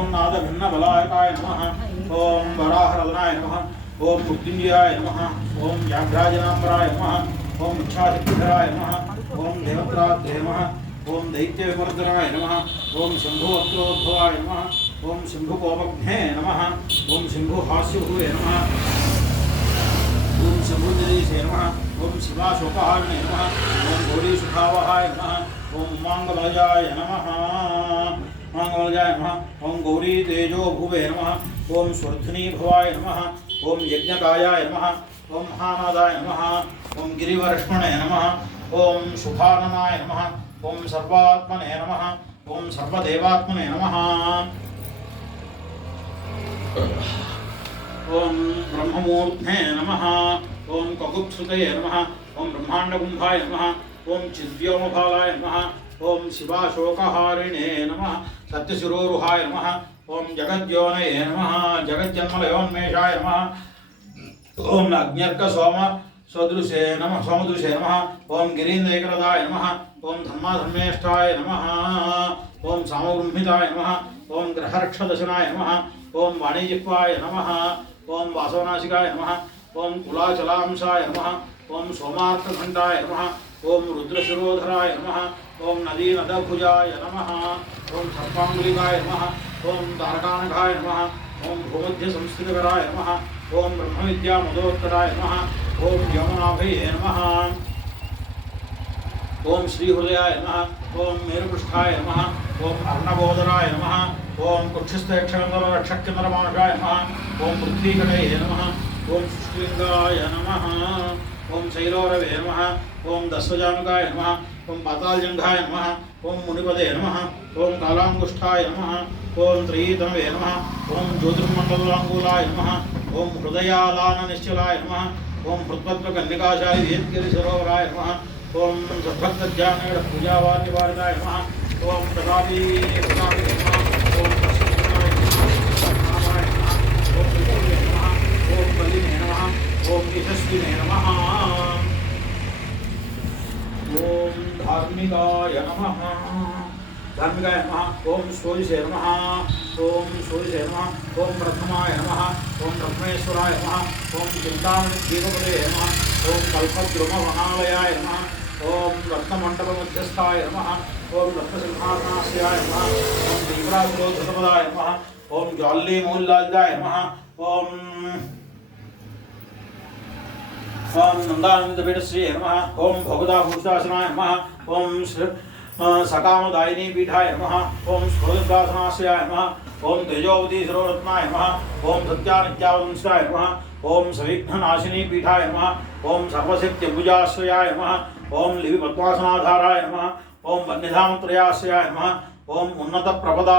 ओम नादभिन्नबलायकाय नमः। ओम वराहरदनाय नमः। ओम मृत्युंजयाय नमः। ओम व्याघ्राजनाम्बराय नमः। ओम इच्छाशक्तिधराय नमः। ओम देवत्रात्रे नमः। ओम दैत्यविमर्दनाय नमः। ओम शंभुवक्त्रोद्भवाय नमः। ओम शंभुकोपघ्ने नमः। ओम शंभुहास्यभुवे नमः। ओम शंभुजरीशे नमः। ओम शिवाशोकहारिणे नमः। ओम गौरीसुखावहाय नमः। ओम मांगलजाय नमः। मांगलजाय नमः। ओम गौरी तेजो भुवे नमः। ओम स्वर्धिनी भवाय नमः। ओम यज्ञकायाय नमः। ओम महानादाय नमः। ओम गिरिवर्ष्मणे नमः। ओम सुखाननाय नमः। ओम सर्वात्मने नमः। ओम सर्वदेवात्मने नमः। ओम ब्रह्ममूर्धने नमः। ओम ककुत्सुतये नमः। ओम ब्रह्मांडकुंभाय नमः। ओम चिद्व्योमफालाय नमः। ओम शिवाशोकहारिणे नमः। सत्यशिरोरुहाय नमः। ओम जगद्योनये नमः। जगज्जन्मलयोन्मेषाय नमः। ओम अग्न्यर्क सोम सदृशे नमः। सोमदृशे नमः। ओम गिरीन्द्रैकरदाय नमः। ओम धर्माधर्मेष्ठाय नमः। ओम सामब्रह्मिताय नमः। ओम ग्रहरक्षदशनाय नमः। ओम वाणीजिह्वाय नमः। ओम वासवनाशिकाय नमः। ओम कुलाचलांशाय नमः। ओम सोमार्थघण्टाय नमः। ओम रुद्रशिरोधराय नमः। ओम नदीनदभुजाय नमः। ओम सर्पाङ्गुलिकाय नमः। ओम तारकानघाय नमः। ओम भूमध्यसंस्थितकराय नमः। ओम ब्रह्मविद्यामदोत्तराय नमः। ओम यमुनाभये नमः। ओम श्रीहृदयाय नमः। ओम मेरुपृष्ठाय नमः। ओम अर्णवोदराय नमः। ओम कुक्षस्थयक्षगन्धर्वरक्षक्यन्दरमानुषाय नमः। ओम पृथ्वीकटये नमः। ओम शुष्लिंगाय नमः। ओम शैलोरवे नमः। ओम दस्वजानुकाय नमः। ओम पातालजंघाय नमः। ओम मुनिपदे नमः। ओम कालांगुष्ठाय नमः। ओम त्रयीतनवे नमः। ओम ज्योतिर्मण्डलांगूलाय नमः। ओम हृदयालाननिश्चलाय नमः। ओम हृत्पद्मकन्निकाशाय वेद्गिरिसरोवराय नमः। ओम सद्भक्तध्यानेन पूजावाद्यवारिदाय नमः। ओम प्रतापी प्रतापी नमः। ओम प्रसिद्धाय नमः। ओम रामाय नमः। ओम विष्णुवे नमः। ओम बलिने नमः। ओम यशस्विने नमः। ओम धार्मिकाय नमः। धार्मिकाय नमः। ओम सूर्यसे नमः। ओम सूर्यसे नमः। ओम प्रथमाय नमः। ओम प्रथमेश्वराय नमः। ओम चिन्तामणिदीपपदे नमः। ओम कल्पद्रुमवनालयाय नमः। ओम रत्नमण्डपमध्यस्थाय नमः। ओम रत्नसिंहासनास्याय नमः। ओम दीपराजोद्धतपदाय नमः। ओम ज्वाल्लीमूललालिताय नमः। ओम नन्दानन्दपीठश्री नमः। ओम भोगदाभूषासनाय नमः। ओम सकामदायिनी पीठाय नमः। ओम स्फोदकासनास्याय नमः। ओम तेजोवती शिरोरत्नाय नमः। ओम सत्यानित्यावदंशाय नमः। ओम सविघ्ननाशिनी पीठाय नमः। ओम सर्वशक्त्यभुजाश्रयाय नमः। ओम लिविपद्मासनाधाराय नमः। ओम वन्यधामत्रयाश्रयाय नमः। ओम उन्नतप्रपदा